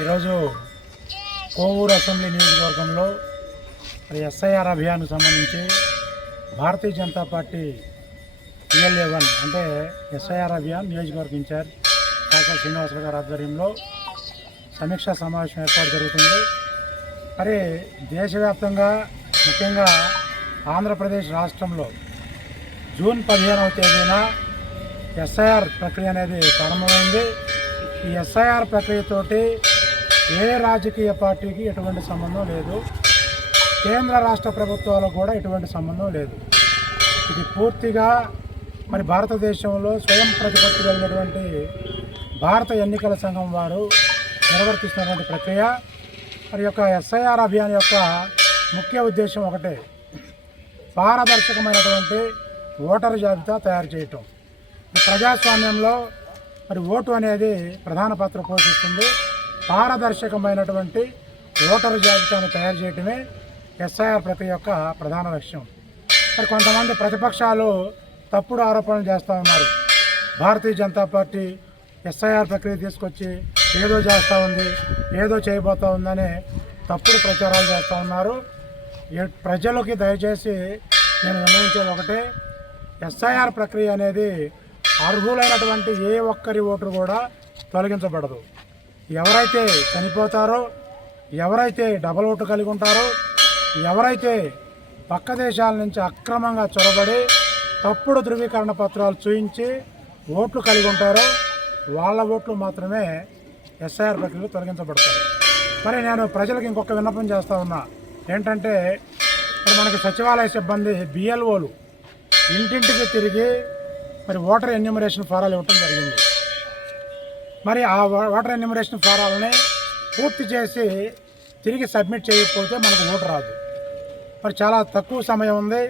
ఈరోజు కోవూరు అసెంబ్లీ నియోజకవర్గంలో ఎస్ఐఆర్ అభియాన్కు సంబంధించి భారతీయ జనతా పార్టీ PLA-1 అంటే ఎస్ఐఆర్ అభియాన్ నియోజకవర్గ ఇన్ఛార్జ్ కాకా శ్రీనివాసులు గారి ఆధ్వర్యంలో సమీక్షా సమావేశం ఏర్పాటు జరుగుతుంది. మరి దేశవ్యాప్తంగా ముఖ్యంగా ఆంధ్రప్రదేశ్ రాష్ట్రంలో జూన్ 15వ తేదీన ఎస్ఐఆర్ ప్రక్రియ అనేది ప్రారంభమైంది. ఈ ఎస్ఐఆర్ ప్రక్రియతోటి ఏ రాజకీయ పార్టీకి ఎటువంటి సంబంధం లేదు, కేంద్ర రాష్ట్ర ప్రభుత్వాలకు కూడా ఎటువంటి సంబంధం లేదు. ఇది పూర్తిగా మరి భారతదేశంలో స్వయం ప్రతిపత్తి కలిగినటువంటి భారత ఎన్నికల సంఘం వారు నిర్వర్తిస్తున్నటువంటి ప్రక్రియ. మరి యొక్క ఎస్ఐఆర్ అభియాన్ యొక్క ముఖ్య ఉద్దేశం ఒకటే, పారదర్శకమైనటువంటి ఓటరు జాబితా తయారు చేయటం. ప్రజాస్వామ్యంలో మరి ఓటు అనేది ప్రధాన పాత్ర పోషిస్తుంది. పారదర్శకమైనటువంటి ఓటరు జాబితాను తయారు చేయటమే ఎస్ఐఆర్ ప్రక్రియ యొక్క ప్రధాన లక్ష్యం. మరి కొంతమంది ప్రతిపక్షాలు తప్పుడు ఆరోపణలు చేస్తూ ఉన్నారు. భారతీయ జనతా పార్టీ ఎస్ఐఆర్ ప్రక్రియ తీసుకొచ్చి ఏదో చేస్తూ ఉంది, ఏదో చేయబోతూ ఉందని తప్పుడు ప్రచారాలు చేస్తూ ఉన్నారు. ప్రజలకి దయచేసి నేను నిర్ణయించేది ఒకటే, ఎస్ఐఆర్ ప్రక్రియ అనేది అర్హులైనటువంటి ఏ ఒక్కరి ఓటు కూడా తొలగించబడదు. ఎవరైతే చనిపోతారో, ఎవరైతే డబల్ ఓటు కలిగి ఉంటారో, ఎవరైతే పక్క దేశాల నుంచి అక్రమంగా చొరబడి తప్పుడు ధృవీకరణ పత్రాలు చూయించి ఓట్లు కలిగి ఉంటారో వాళ్ళ ఓట్లు మాత్రమే ఎస్ఐఆర్ ప్రక్రియలో తొలగించబడతాయి. మరి నేను ప్రజలకు ఇంకొక విన్నపం చేస్తూ ఉన్నా, ఏంటంటే మరి మనకి సచివాలయ సిబ్బంది BLOలు ఇంటింటికి తిరిగి మరి ఓటర్ ఎన్యూమరేషన్ ఫారాలు ఇవ్వటం జరిగింది. మరి ఆ ఓటర్ ఎన్యూమరేషన్ ఫారాలని పూర్తి చేసి తిరిగి సబ్మిట్ చేయకపోతే మనకు ఓటు రాదు. మరి చాలా తక్కువ సమయం ఉంది.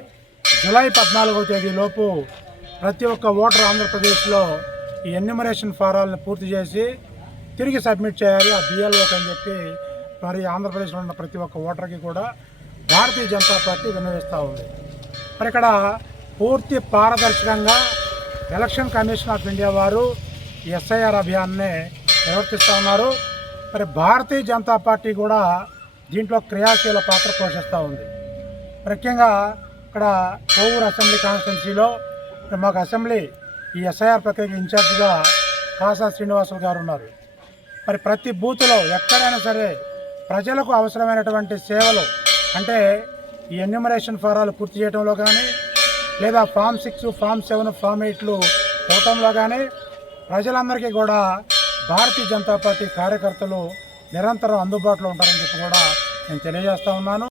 జూలై 14వ తేదీలోపు ప్రతి ఒక్క ఓటర్ ఆంధ్రప్రదేశ్లో ఈ ఎన్యూమరేషన్ ఫారాలను పూర్తి చేసి తిరిగి సబ్మిట్ చేయాలి ఆ BLOకి అని చెప్పి మరి ఆంధ్రప్రదేశ్లో ఉన్న ప్రతి ఒక్క ఓటర్కి కూడా భారతీయ జనతా పార్టీ విన్నవిస్తూ ఉంది. మరి ఇక్కడ పూర్తి పారదర్శకంగా ఎలక్షన్ కమిషన్ ఆఫ్ ఇండియా వారు ఎస్ఐఆర్ అభియాన్ని నిర్వర్తిస్తూ ఉన్నారు. మరి భారతీయ జనతా పార్టీ కూడా దీంట్లో క్రియాశీల పాత్ర పోషిస్తూ ఉంది. ముఖ్యంగా ఇక్కడ కోవూరు అసెంబ్లీ కాన్స్టిట్యున్సీలో మాకు అసెంబ్లీ ఈ ఎస్ఐఆర్ ప్రక్రియకి ఇన్ఛార్జిగా కాసా శ్రీనివాసులు గారు ఉన్నారు. మరి ప్రతి బూత్లో ఎక్కడైనా సరే ప్రజలకు అవసరమైనటువంటి సేవలు అంటే ఈ ఎన్యూమరేషన్ ఫారాలు పూర్తి చేయడంలో కానీ, లేదా ఫామ్ 6, ఫామ్ 7, ఫామ్ 8లు ఇవ్వటంలో కానీ ప్రజలందరికీ కూడా భారతీయ జనతా పార్టీ కార్యకర్తలు నిరంతరం అందుబాటులో ఉంటారని చెప్పి కూడా నేను తెలియజేస్తూ ఉన్నాను.